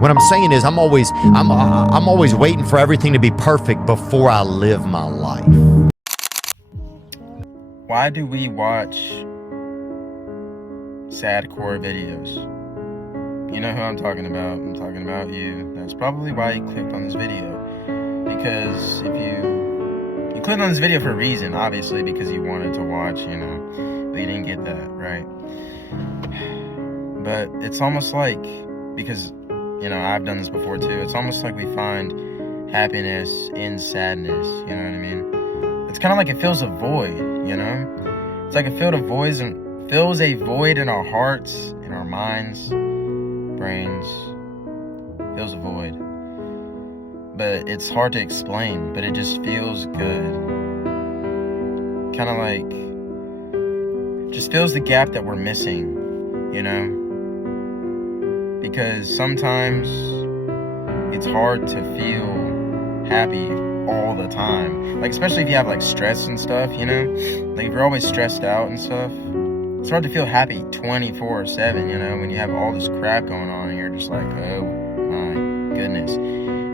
What I'm saying is I'm always waiting for everything to be perfect before I live my life. Why do we watch sadcore videos? You know who I'm talking about. I'm talking about you. That's probably why you clicked on this video. Because if you clicked on this video for a reason, obviously, because you wanted to watch, but you didn't get that, right? But it's almost like, because, I've done this before too, it's almost like we find happiness in sadness, you know what I mean? It's kind of like it fills a void, It's like it fills a void in our hearts, in our minds, brains, fills a void. But it's hard to explain, but it just feels good. Kind of like, just fills the gap that we're missing, Because sometimes it's hard to feel happy all the time. Like, especially if you have like stress and stuff, Like if you're always stressed out and stuff, it's hard to feel happy 24/7, when you have all this crap going on and you're just like, oh my goodness.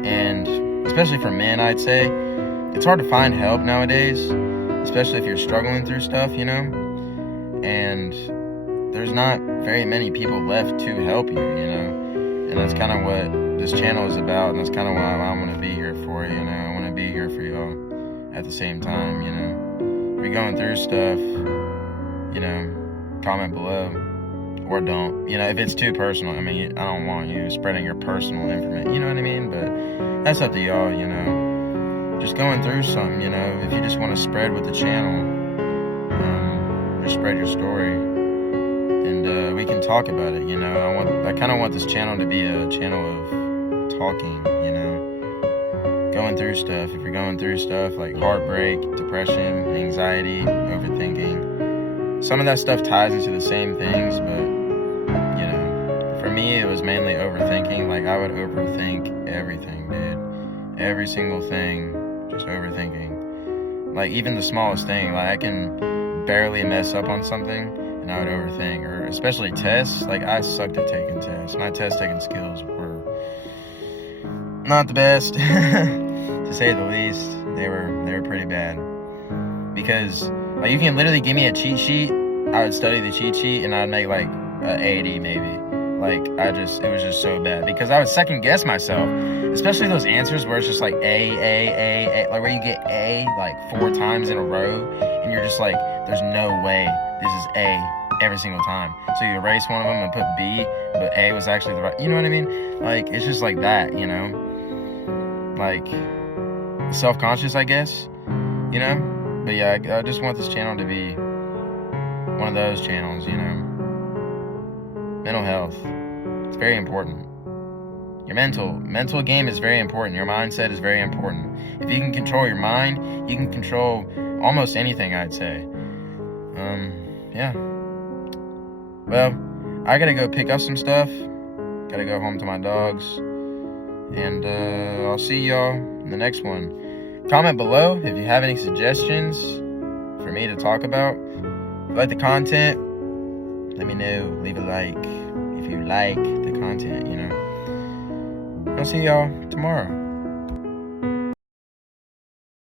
And especially for men, I'd say, it's hard to find help nowadays, especially if you're struggling through stuff, And there's not very many people left to help you, And that's kind of what this channel is about, and that's kind of why I want to be here for, I want to be here for y'all at the same time, If you're going through stuff, comment below, or don't. If it's too personal, I don't want you spreading your personal information, you know what I mean? But that's up to y'all, Just going through something, if you just want to spread with the channel, just spread your story, and we can talk about it, I kind of want this channel to be a channel of talking, going through stuff. If you're going through stuff like heartbreak, depression, anxiety, overthinking, some of that stuff ties into the same things, but for me, it was mainly overthinking. Like, I would overthink everything, dude. Every single thing, just overthinking. Like, even the smallest thing. Like, I can barely mess up on something, and I would overthink. Or especially tests. Like, I sucked at taking tests. My test-taking skills were not the best, to say the least. They were pretty bad. Because, like, you can literally give me a cheat sheet. I would study the cheat sheet, and I'd make, like, a 80, maybe. Like, it was just so bad, because I would second guess myself, especially those answers where it's just like A, like where you get A like 4 times in a row, and you're just like, there's no way this is A every single time. So you erase one of them and put B, but A was actually the right, you know what I mean? Like, it's just like that, like self-conscious, I guess, But yeah, I just want this channel to be one of those channels, Mental health, it's very important. Your mental game is very important. Your mindset is very important. If you can control your mind, you can control almost anything, I'd say. Yeah. Well, I gotta go pick up some stuff. Gotta go home to my dogs. And I'll see y'all in the next one. Comment below if you have any suggestions for me to talk about. If you like the content, let me know. Leave a like if you like the content, I'll see y'all tomorrow.